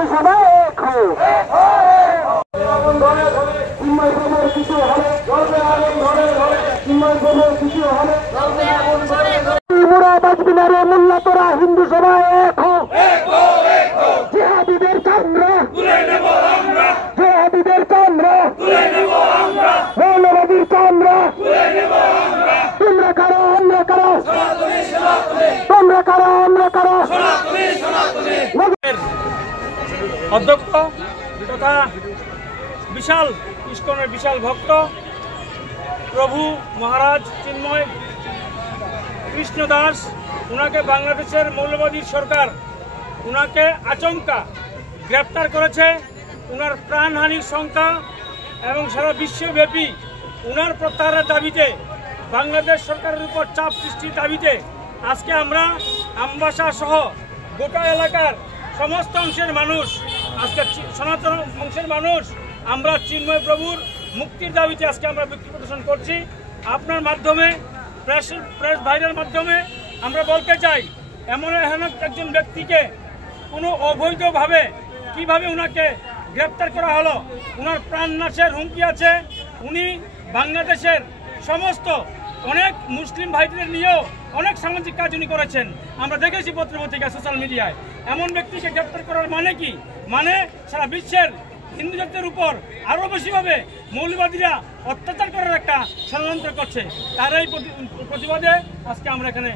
হিন্দু সবাই এক হও। চিন্ময় প্রভুর কিছু হবে, চিন্ময় প্রভুর কিছু হবে, বাঁচবি না রে মোল্লা তোরা, হিন্দু সবাই এক হও। জিহাদিদের কামরা, জিহাদিদের কামরা, মৌলবাদীর কামরা, তোমরা কারো আমরা কারো, তোমরা কারো আমরা কারো। অধ্যক্ষ তথা বিশাল ইস্কনের বিশাল ভক্ত প্রভু মহারাজ চিন্ময় কৃষ্ণ দাস, উনাকে বাংলাদেশের মৌলবাদী সরকার উনাকে আচমকা গ্রেপ্তার করেছে। উনার প্রাণহানির শঙ্কা এবং সারা বিশ্বব্যাপী উনার প্রত্যাহারের দাবিতে, বাংলাদেশ সরকারের উপর চাপ সৃষ্টির দাবিতে আজকে আমরা আমবাসা সহ গোটা এলাকার সমস্ত অংশের মানুষ, আজকে সনাতন অংশের মানুষ আমরা চিন্ময় প্রভুর মুক্তির দাবিতে আজকে আমরা বিক্ষোভ প্রদর্শন করছি। আপনার মাধ্যমে প্রেস ভাইরাল মাধ্যমে আমরা বলতে চাই, এমন একজন ব্যক্তিকে কোনো অবৈধভাবে কিভাবে উনাকে গ্রেপ্তার করা হলো, উনার প্রাণনাশের হুমকি আছে। উনি বাংলাদেশের সমস্ত অনেক মুসলিম ভাইদের নিয়েও অনেক সামাজিক কাজ উনি করেছেন, আমরা দেখেছি পত্রপত্রিকা সোশ্যাল মিডিয়ায়। এমন ব্যক্তিকে গ্রেপ্তার করার মানে কি? মানে সারা বিশ্বের হিন্দু জাতির উপর আরও বেশিভাবে মৌলবাদীরা অত্যাচার করার একটা ষড়যন্ত্র করছে। তার এই প্রতিবাদে আজকে আমরা এখানে